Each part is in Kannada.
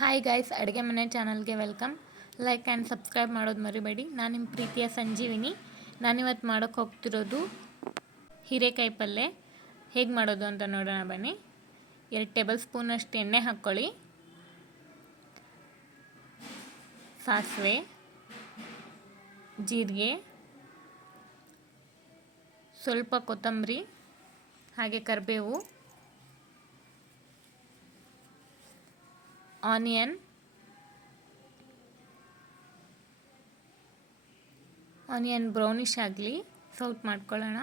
ಹಾಯ್ ಗೈಸ್, ಅಡುಗೆ ಮನೆ ಚಾನಲ್ಗೆ ವೆಲ್ಕಮ್. ಲೈಕ್ ಆ್ಯಂಡ್ ಸಬ್ಸ್ಕ್ರೈಬ್ ಮಾಡೋದು ಮರಿಬೇಡಿ. ನಾನು ನಿಮ್ಮ ಪ್ರೀತಿಯ ಸಂಜೀವಿನಿ. ನಾನಿವತ್ತು ಮಾಡೋಕ್ಕೆ ಹೋಗ್ತಿರೋದು ಹೀರೆಕಾಯಿ ಪಲ್ಯ. ಹೇಗೆ ಮಾಡೋದು ಅಂತ ನೋಡೋಣ ಬನ್ನಿ. 2 ಟೇಬಲ್ ಸ್ಪೂನಷ್ಟು ಎಣ್ಣೆ ಹಾಕ್ಕೊಳ್ಳಿ. ಸಾಸಿವೆ, ಜೀರಿಗೆ, ಸ್ವಲ್ಪ ಕೊತ್ತಂಬರಿ, ಹಾಗೆ ಕರಿಬೇವು, ಆನಿಯನ್ ಬ್ರೌನಿಷ್ ಆಗಲಿ ಸೌಟ್ ಮಾಡ್ಕೊಳ್ಳೋಣ.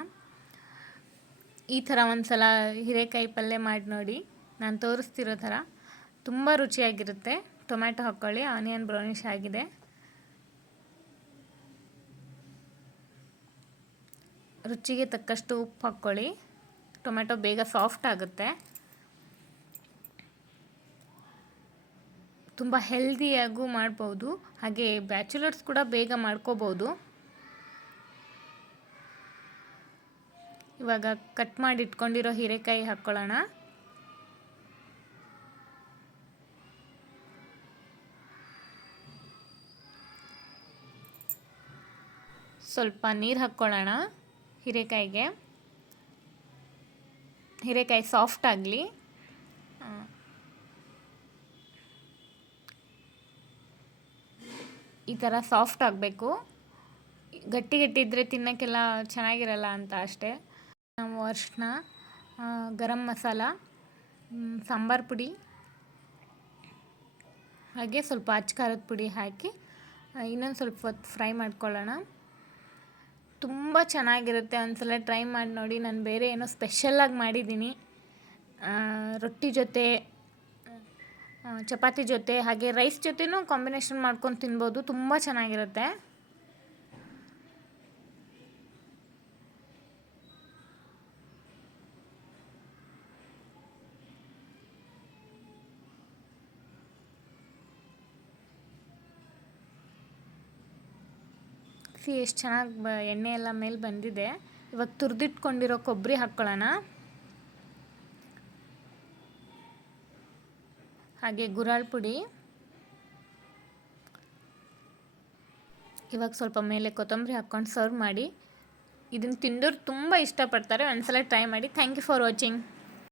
ಈ ಥರ ಒಂದು ಸಲ ಹೀರೆಕಾಯಿ ಪಲ್ಯ ಮಾಡಿ ನೋಡಿ, ನಾನು ತೋರಿಸ್ತಿರೋ ಥರ ತುಂಬ ರುಚಿಯಾಗಿರುತ್ತೆ. ಟೊಮ್ಯಾಟೊ ಹಾಕ್ಕೊಳ್ಳಿ. ಆನಿಯನ್ ಬ್ರೌನಿಷ್ ಆಗಿದೆ. ರುಚಿಗೆ ತಕ್ಕಷ್ಟು ಉಪ್ಪು ಹಾಕ್ಕೊಳ್ಳಿ. ಟೊಮ್ಯಾಟೊ ಬೇಗ ಸಾಫ್ಟ್ ಆಗುತ್ತೆ. ತುಂಬ ಹೆಲ್ದಿಯಾಗೂ ಮಾಡ್ಬೋದು, ಹಾಗೆ ಬ್ಯಾಚುಲರ್ಸ್ ಕೂಡ ಬೇಗ ಮಾಡ್ಕೋಬೋದು. ಇವಾಗ ಕಟ್ ಮಾಡಿ ಇಟ್ಕೊಂಡಿರೋ ಹೀರೆಕಾಯಿ ಹಾಕ್ಕೊಳ್ಳೋಣ. ಸ್ವಲ್ಪ ನೀರು ಹಾಕ್ಕೊಳ್ಳೋಣ ಹೀರೆಕಾಯಿಗೆ. ಹೀರೆಕಾಯಿ ಸಾಫ್ಟ್ ಆಗಲಿ. ಈ ಥರ ಸಾಫ್ಟ್ ಆಗಬೇಕು. ಗಟ್ಟಿ ಇದ್ದರೆ ತಿನ್ನೋಕ್ಕೆಲ್ಲ ಚೆನ್ನಾಗಿರಲ್ಲ ಅಂತ ಅಷ್ಟೇ. ನಾವು ಅರಿಶಿನ, ಗರಂ ಮಸಾಲ, ಸಾಂಬಾರು ಪುಡಿ, ಹಾಗೆ ಸ್ವಲ್ಪ ಅಚ್ಚ ಖಾರದ ಪುಡಿ ಹಾಕಿ ಇನ್ನೊಂದು ಸ್ವಲ್ಪ ಹೊತ್ತು ಫ್ರೈ ಮಾಡ್ಕೊಳ್ಳೋಣ. ತುಂಬ ಚೆನ್ನಾಗಿರುತ್ತೆ. ಒಂದ್ಸಲ ಟ್ರೈ ಮಾಡಿ ನೋಡಿ. ನಾನು ಬೇರೆ ಏನೋ ಸ್ಪೆಷಲ್ಲಾಗಿ ಮಾಡಿದ್ದೀನಿ. ರೊಟ್ಟಿ ಜೊತೆ, ಚಪಾತಿ ಜೊತೆ, ಹಾಗೆ ರೈಸ್ ಜೊತೆನೂ ಕಾಂಬಿನೇಷನ್ ಮಾಡ್ಕೊಂಡು ತಿನ್ಬೋದು. ತುಂಬ ಚೆನ್ನಾಗಿರುತ್ತೆ. ಎಷ್ಟು ಚೆನ್ನಾಗಿ ಎಣ್ಣೆ ಎಲ್ಲ ಮೇಲೆ ಬಂದಿದೆ. ಇವಾಗ ತುರಿದಿಟ್ಕೊಂಡಿರೋ ಕೊಬ್ಬರಿ ಹಾಕ್ಕೊಳ್ಳೋಣ. ಹಾಗೆ ಗುರಾಳ್ ಪುಡಿ. ಇವಾಗ ಸ್ವಲ್ಪ ಮೇಲೆ ಕೊತ್ತಂಬರಿ ಹಾಕ್ಕೊಂಡು ಸರ್ವ್ ಮಾಡಿ. ಇದನ್ನು ತಿಂದೋರು ತುಂಬ ಇಷ್ಟಪಡ್ತಾರೆ. ಒಂದ್ಸಲ ಟ್ರೈ ಮಾಡಿ. Thank you for watching.